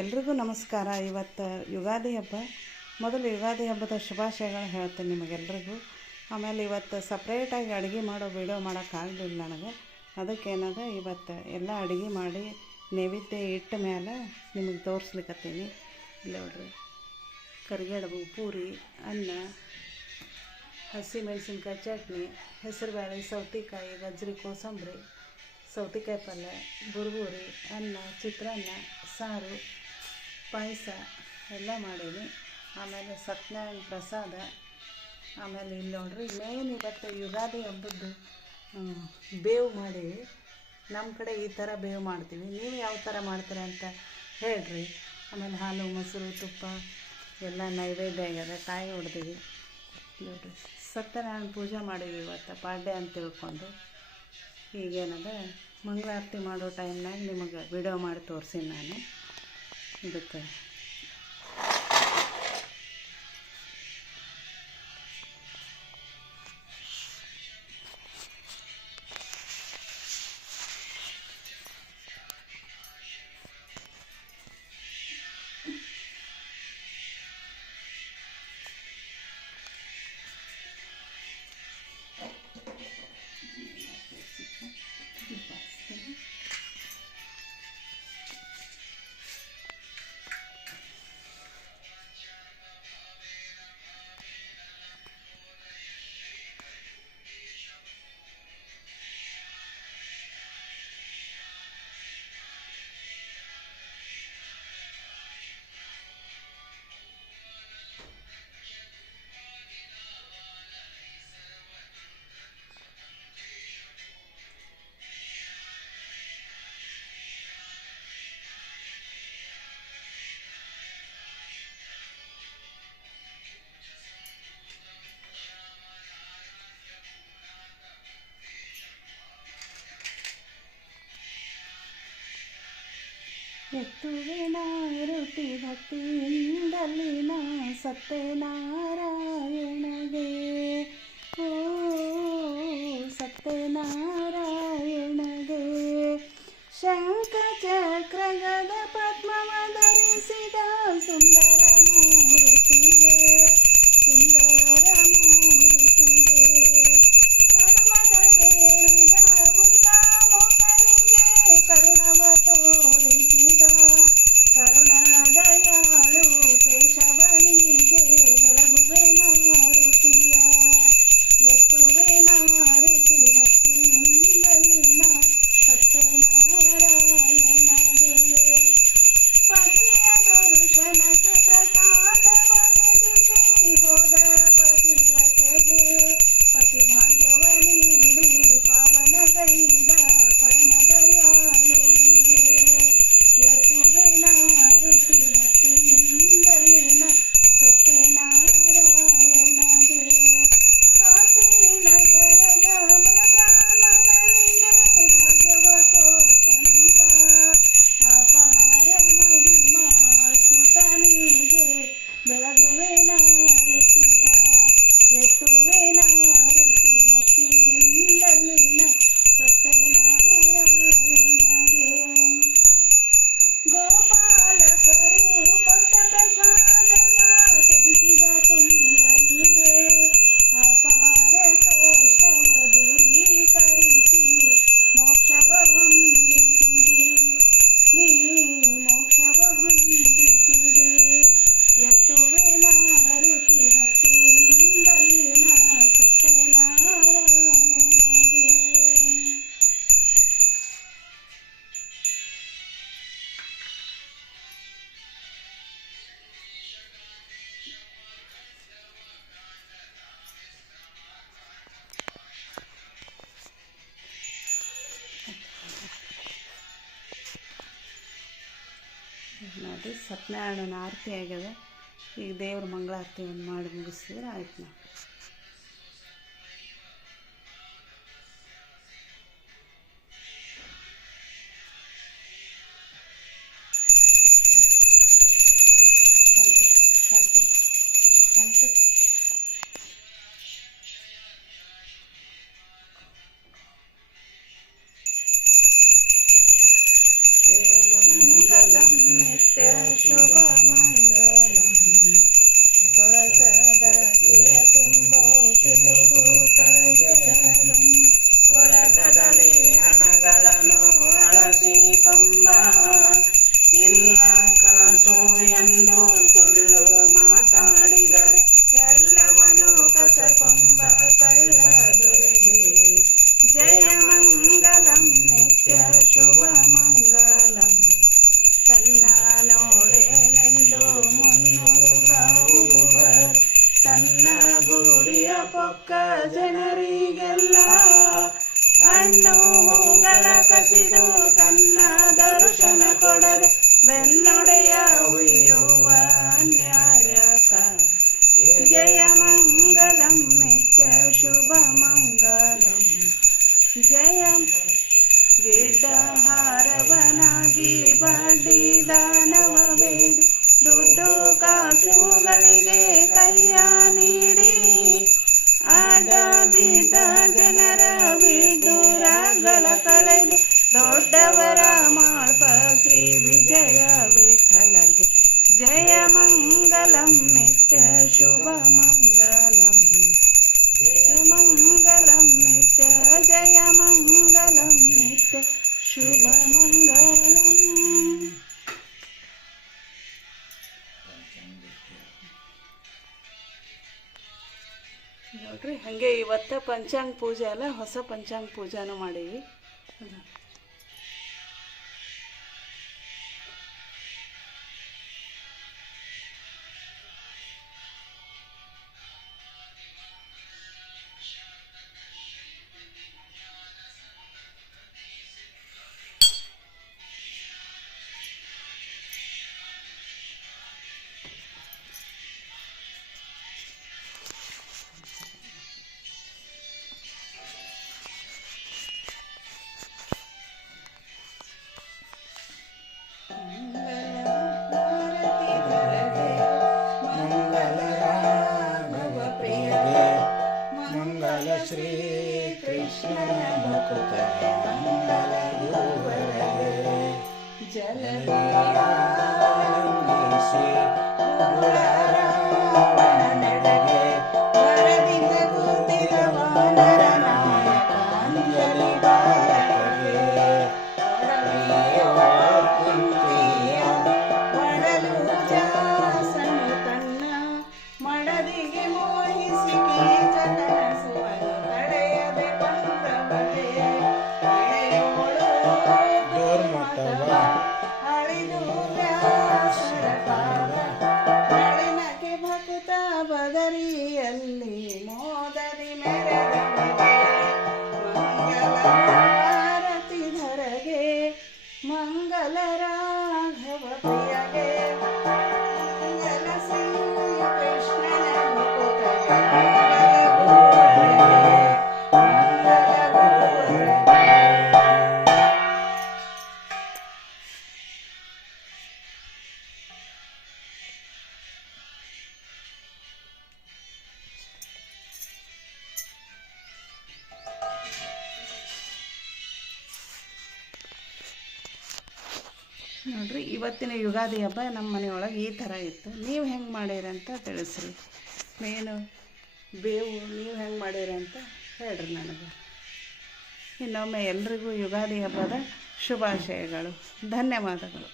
ಎಲ್ರಿಗೂ ನಮಸ್ಕಾರ. ಇವತ್ತು ಯುಗಾದಿ ಹಬ್ಬ. ಮೊದಲು ಯುಗಾದಿ ಹಬ್ಬದ ಶುಭಾಶಯಗಳು ಹೇಳ್ತೀನಿ ನಿಮಗೆಲ್ರಿಗೂ. ಆಮೇಲೆ ಇವತ್ತು ಸಪ್ರೇಟಾಗಿ ಅಡುಗೆ ಮಾಡೋ ವಿಡಿಯೋ ಮಾಡೋಕ್ಕಾಗಲಿಲ್ಲ ನನಗೆ. ಅದಕ್ಕೇನದ ಇವತ್ತು ಎಲ್ಲ ಅಡುಗೆ ಮಾಡಿ ನೈವೇದ್ಯ ಇಟ್ಟ ಮೇಲೆ ನಿಮಗೆ ತೋರಿಸ್ಲಿಕ್ಕತ್ತೀನಿ. ಇಲ್ಲ ನೋಡ್ರಿ, ಕರಿಗಡುಬು, ಪೂರಿ, ಅನ್ನ, ಹಸಿಮೆಣಸಿನ್ಕಾಯಿ ಚಟ್ನಿ, ಹೆಸರುಬೇಳೆ, ಸೌತೆಕಾಯಿ, ಗಜ್ಜರಿ, ಕೋಸಂಬರಿ, ಸೌತೆಕಾಯಿ ಪಲ್ಯ, ಬುರ್ಬುರಿ, ಅನ್ನ, ಚಿತ್ರಾನ್ನ, ಸಾರು, ಪಾಯಸ ಎಲ್ಲ ಮಾಡೀನಿ. ಆಮೇಲೆ ಸತ್ಯನಾರಾಯಣ ಪ್ರಸಾದ. ಆಮೇಲೆ ಇಲ್ಲಿ ನೋಡ್ರಿ, ಮೇನ್ ಇವತ್ತು ಯುಗಾದಿ ಹಬ್ಬದ್ದು ಬೇವು ಮಾಡೀವಿ. ನಮ್ಮ ಕಡೆ ಈ ಥರ ಬೇವು ಮಾಡ್ತೀವಿ, ನೀವು ಯಾವ ಥರ ಮಾಡ್ತೀರ ಅಂತ ಹೇಳ್ರಿ. ಆಮೇಲೆ ಹಾಲು, ಮೊಸರು, ತುಪ್ಪ ಎಲ್ಲ ನೈವೇದ್ಯ ಆಗ್ಯದ, ಕಾಯಿ ಹೊಡೆದೀವಿ. ನೋಡ್ರಿ, ಸತ್ಯನಾರಾಯಣ ಪೂಜೆ ಮಾಡೀವಿ ಇವತ್ತು ಪಾಡ್ಯ ಅಂತ ತಿಳ್ಕೊಂಡು. ಈಗೇನದ ಮಂಗಳಾರತಿ ಮಾಡೋ ಟೈಮ್ನಾಗ ನಿಮಗೆ ವಿಡಿಯೋ ಮಾಡಿ ತೋರಿಸೀನಿ ನಾನು. ಇದಕ್ಕೆ ಎತ್ತುವೆನ ಋತಿ ಭಕ್ತಿಯಿಂದಲಿನ ಸತ್ಯನಾರಾಯಣಗೆ, ಓ ಸತ್ಯನಾರಾಯಣಗೆ. ಶಂಖ ಚಕ್ರ ಗದ ಪದ್ಮವ ಧರಿಸಿದ ಸುಂದರ ಮೂರ್ತಿಗೆ, ಸುಂದರ ಮೂರ್ತಿಗೆ. ಕರ್ಮದವೇರಿದ ಉಲ್ಕಾಮುಖನಿಗೆ ಕರುಣವ ತೋರಿಸಿದ ಕರುಣಾದಯಾಳು ಕೇಶವನಿಗೆ ಬೆಳಗುವೆನ ಋತಿಯ. ಎತ್ತುವೆನ ಋತಿ ಭಕ್ತಿಯಿಂದಲಿನ ಸತ್ಯನಾರಾಯಣಗೆ. ಪತಿಯ ದರ್ಶನಕ್ಕೆ ಪ್ರಸಾದವ ತ್ಯಜಿಸಿ ಹೋದ ಪತಿವ್ರತೆಗೆ, ಪತಿಭಾಗ್ಯವ ನೀಡಿ ಪಾವನಗೈದ ಪರಮದಯಾಳುವಿಗೆ. ಎತ್ತುವೆನ ಋತಿ ಭಕ್ತಿಯಿಂದಲಿನ ಸತ್ಯನಾರಾಯಣಗೆ. ಕಾಶಿ ನಗರದ ಬ್ರಾಹ್ಮಣನಿಗೆ ಭಾಗ್ಯವ ಕೊಟ್ಟಂತ ಅಪಾರ ಮಹಿಮಾ ಸುತನಿಗೆ ಬೆಳಗುವೆನ ಋತಿಯ. ಎತ್ತುವೆನ ಋತಿ ಭಕ್ತಿಯಿಂದಲಿನ ಸತ್ಯನಾರಾಯಣಗೆ. ಗೋಪಾಲಕರು ಕೊಟ್ಟ ಪ್ರಸಾದವ ತ್ಯಜಿಸಿದ ತುಂಗನಿಗೆ, ಅಪಾರ ಕಷ್ಟವ ದೂರೀಕರಿಸಿ ಮೋಕ್ಷವ ಹೊಂದಿಸಿದೆ, ನೀ ಮೋಕ್ಷವ ಹೊಂದಿಸಿದೆ. ಎತ್ತುವೆನ ಋತಿ ಭಕ್ತಿಯಿಂದಲಿನ ಸತ್ಯನಾರಾಯಣಗೆ. ನೋಡಿ, ಸತ್ಯನಾರಾಯಣನ ಆರತಿ ಆಗ್ಯದ. ಈಗ ದೇವ್ರ ಮಂಗಳಾರತಿ ಒಂದು ಮಾಡಿ ಮುಗಿಸಿದ್ರೆ ಆಯ್ತು. ನಾವು ಮಂಗಳಂ ನಿತ್ಯ ಶುಭ ಮಂಗಲಂ ತೊಳಸದ ತಿಂಬೋ ಕಿಲುಬೂತಗೆರಲು ಒಳಗದಲ್ಲಿ ಹಣಗಳನ್ನು ಅಳಸಿಕೊಂಬ ಇಲ್ಲ ಕಾಸು ಎಂದು ಸುಳ್ಳು ಮಾತಾಡಿದರೆ ಎಲ್ಲವನು ಕಸಕೊಂಬ ಕಳ್ಳ ದೊರೆಗೆ ಜಯ ಮಂಗಲಂ ನಿತ್ಯ ಶುಭ ಮಂಗಲಂ ತನ್ನ ನೋಡೆನೆಂದು ಮುನ್ನುರುಗುವರು ತನ್ನ ಗುಡಿಯ ಪೊಕ್ಕ ಜನರಿಗೆಲ್ಲ ಹಣ್ಣು ಹೂಗಳ ಕಸಿದು ತನ್ನ ದರ್ಶನ ಕೊಡದೆ ಬೆನ್ನೊಡೆಯ ಉಯ್ಯುವ ನ್ಯಾಯಕ ಜಯ ಮಂಗಲಂ ನಿತ್ಯ ಶುಭ ಮಂಗಲಂ ಜಯ ಗಿಡ್ಡ ಹಾರವನಾಗಿ ಬಡ್ಡಿ ದಾನವ ಬೇಡಿ ದುಡ್ಡು ಕಾಸುಗಳಿಗೆ ಕೈಯ ನೀಡಿ ಆಡ ಬಿದ್ದ ಜನರ ವಿದೂರಗಳ ಕಳೆದು ದೊಡ್ಡವರ ಮಾಳ್ಪ ಶ್ರೀ ವಿಜಯ ವಿಠಲಗೆ ಜಯ ಮಂಗಲಂ ನಿತ್ಯ ಶುಭ ಮಂಗಲಂ ಜಯ ಮಂಗಲಂ ನಿತ್ಯ ಜಯ ಮಂಗಲಂ ನಿತ್ಯ ಶುಭ ಮಂಗಲಂ. ನೋಡ್ರಿ ಹಾಗೆ ಇವತ್ತು ಪಂಚಾಂಗ ಪೂಜೆ ಅಲ್ಲ, ಹೊಸ ಪಂಚಾಂಗ ಪೂಜಾನು ಮಾಡೀವಿ. ಶ್ರೀ ಕೃಷ್ಣನ ಭಕ್ತಗೆ ಮಂಗಲ ಗುರುವರಗೆ ಜಲನಿಸಿ ಗುಳರಾವಣ ನೆಡೆಗೆ ವರದಿಂದ ಕೂತಿದ ವಾನರ ನಾಯಕ ಅಂಜಲಿ ಬಾಲಕಗೆ ಒಡವೆಯೋರ್ ಕುಂತಿಯ ಒಡಲು ಜಾಸನು ತನ್ನ ಮಡದಿಗೆ ಮೋಹಿಸಿ ಕೀಚಕನಸುವನು ತಡೆಯದೆ ಬಂದವಗೆ ಎಳೆಯೋಳು ದುರ್ಮತವ ಅಳಿದು ವ್ಯಾಸರ ಪಾದ ನಳಿನಕ್ಕೆ ಭಕ್ತ ಬದರಿಯಲ್ಲಿ ಮೋದರಿ ಮೆರೆದವಗೆ ಮಂಗಲ ಭಾರತಿ ಧರಗೆ ಮಂಗಲ ರಾಘವ ಪ್ರಿಯಗೆ ಮಂಗಲ ಶ್ರೀ ಕೃಷ್ಣನ ಮುಕುತಗೆ ನೋಡ್ರಿ ಇವತ್ತಿನ ಯುಗಾದಿ ಹಬ್ಬ ನಮ್ಮ ಮನೆಯೊಳಗೆ ಈ ಥರ ಇತ್ತು. ನೀವು ಹೆಂಗೆ ಮಾಡೀರಿ ಅಂತ ತಿಳಿಸ್ರಿ. ಮೇನು ಬೇವು ನೀವು ಹೆಂಗೆ ಮಾಡೀರಿ ಅಂತ ಹೇಳ್ರಿ ನನಗೆ. ಇನ್ನೊಮ್ಮೆ ಎಲ್ರಿಗೂ ಯುಗಾದಿ ಹಬ್ಬದ ಶುಭಾಶಯಗಳು. ಧನ್ಯವಾದಗಳು.